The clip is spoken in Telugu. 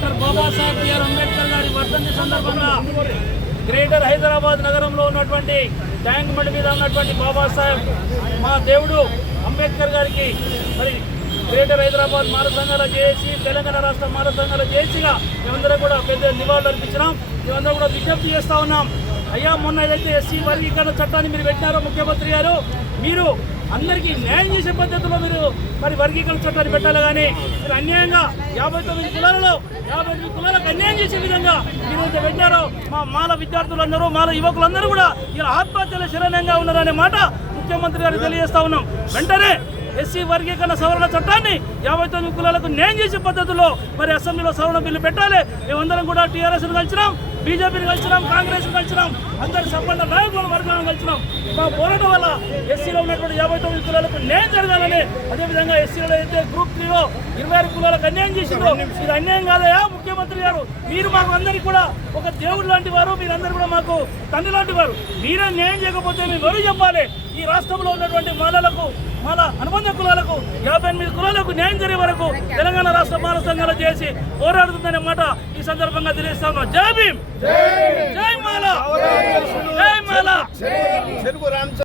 డాక్టర్ బాబాసాహెబ్ బిఆర్ అంబేద్కర్ గారి వర్ధంతి సందర్భంగా గ్రేటర్ హైదరాబాద్ నగరంలో ఉన్నటువంటి ట్యాంక్ బండ్ మీద ఉన్నటువంటి బాబాసాహెబ్ మా దేవుడు అంబేద్కర్ గారికి మరి గ్రేటర్ హైదరాబాద్ మాల సంఘాల జేఏసీ, తెలంగాణ రాష్ట్ర మాల సంఘాల జేఏసీగా మేమందరం కూడా పెద్ద నివాళులు అర్పించినాం. మేమందరం కూడా విజ్ఞప్తి చేస్తూ ఉన్నాం. అయ్యా, మొన్న ఏదైతే ఎస్సీ వర్గీకరణ చట్టాన్ని మీరు పెట్టినారో ముఖ్యమంత్రి గారు, మీరు అందరికీ న్యాయం చేసే పద్ధతిలో మీరు మరి వర్గీకరణ చట్టాన్ని పెట్టాలి. కానీ మీరు అన్యాయంగా 59 కులాలలో 58 కులాలకు అన్యాయం చేసే విధంగా మీరు ఇంత పెట్టారో మా మాల విద్యార్థులందరూ, మాల యువకులందరూ కూడా ఇలా ఆత్మహత్యల శరణ్యంగా ఉన్నారనే మాట ముఖ్యమంత్రి గారికి తెలియజేస్తా ఉన్నాం. వెంటనే ఎస్సీ వర్గీకరణ సవరణ చట్టాన్ని 59 కులాలకు న్యాయం చేసే పద్ధతిలో మరి అసెంబ్లీలో సవరణ బిల్లు పెట్టాలి. మేమందరం కూడా టీఆర్ఎస్ను కలిసినాం, బీజేపీని కలిసినాం, కాంగ్రెస్ను కలిసినాం, అందరి సంబంధ నాయకుల వర్గాలను కలిసినాం. మా పోరాటం వల్ల ఎస్సీలో ఉన్నటువంటి 59 కులాలకు న్యాయం జరగాలని, అదేవిధంగా ఎస్సీలో అయితే గ్రూప్ 3లో 26 కులాలకు అన్యాయం చేసిందో ఇది అన్యాయం కాదయా ముఖ్యమంత్రి గారు. మీరు మాకు అందరికీ కూడా ఒక దేవుడు లాంటి వారు, మీరందరూ కూడా మాకు తండ్రి లాంటి వారు. మీరే న్యాయం చేయకపోతే మేము ఎవరు చెప్పాలి? ఈ రాష్ట్రంలో ఉన్నటువంటి మాలలకు, మాల అనుబంధ కులాలకు 58 కులాలకు న్యాయం జరిగే వరకు తెలంగాణ రాష్ట్ర మాల సంఘాలు చేసి పోరాడుతుందనే మాట ఈ సందర్భంగా తెలియజేస్తా ఉన్నాం. జై భీమ్, జై మాల, జై మాల.